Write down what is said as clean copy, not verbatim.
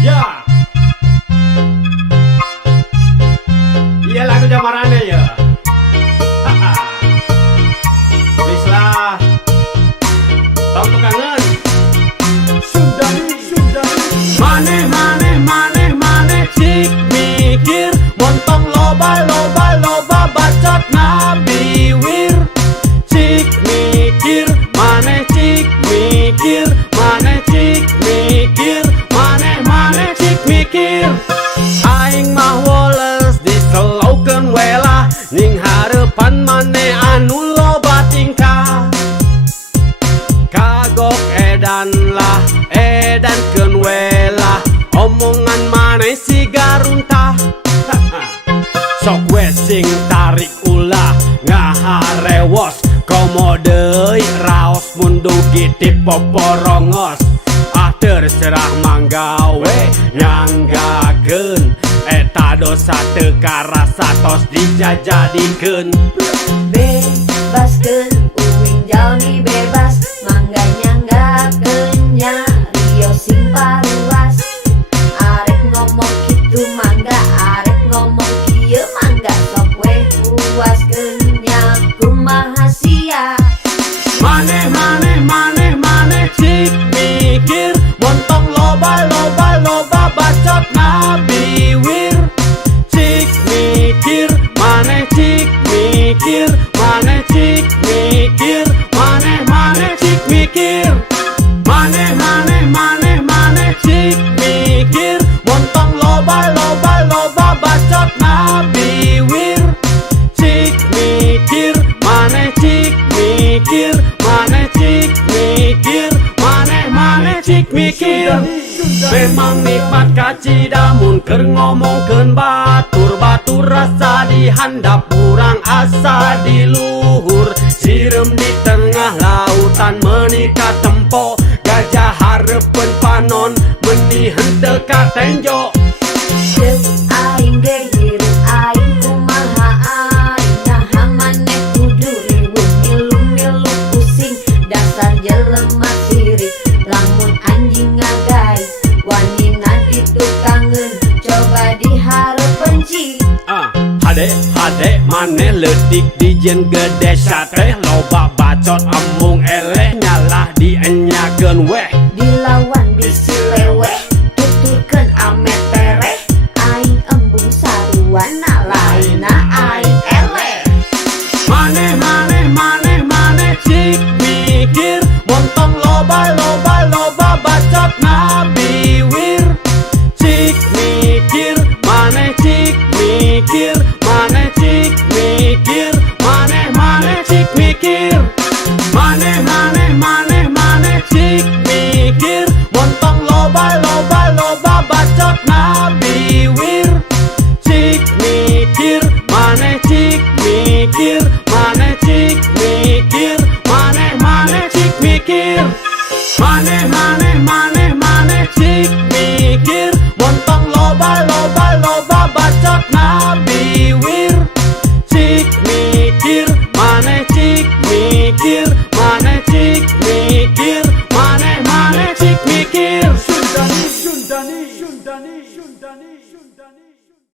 Ya. Iya lagu jamarannya ya. Please lah. Tau tuh kangen. Maneh cik mikir montong loba bacot nabi wir. Cik mikir maneh cik mikir maneh cik mikir maneh cik mikir. Aing mah woles diselaukeun wela ning hareupan maneh anu loba tingkah. Kagok edan lah edankeun wela omongan maneh si garuntah. Sok we sing tarik ulah ngaharewos komo deui raos munduh gitip poporongos. Ah terserah manggawe nyanggakeun eta dosa teu karasa tos dijajadikeun. Bebaskeun uing jalmi bebas mangga nyanggakeun nya rio sing paruas. Arek ngomong kitu mangga arek ngomong kieu mangga sok we puaskeun nya kumaha sia. Maneh cik mikir montong loba bacot nabi wir. Cik mikir maneh cik mikir maneh cik mikir maneh cik mikir. Maneh cik mikir montong loba bacot nabi wir. Cik mikir maneh cik mikir maneh cik mikir maneh cik mikir. Memang nikmat kacidamun keur ngomongkeun batur rasa dihandap urang asa di luhur. Sirem di tengah lautan menika tempo gajah hareupeun panon meuni henteu ka tenjo. Cek aing ge hirup aing kumaha aing naha maneh kudu riweuh milu pusing dasar jelema sirik lamun anjing ngagai wanina ditukangeun coba dihareupeun cik. Hade maneh leutik dijen gede sate loba bacot embung eleh nyalah dienyakeun weh Dilawan bisi leweh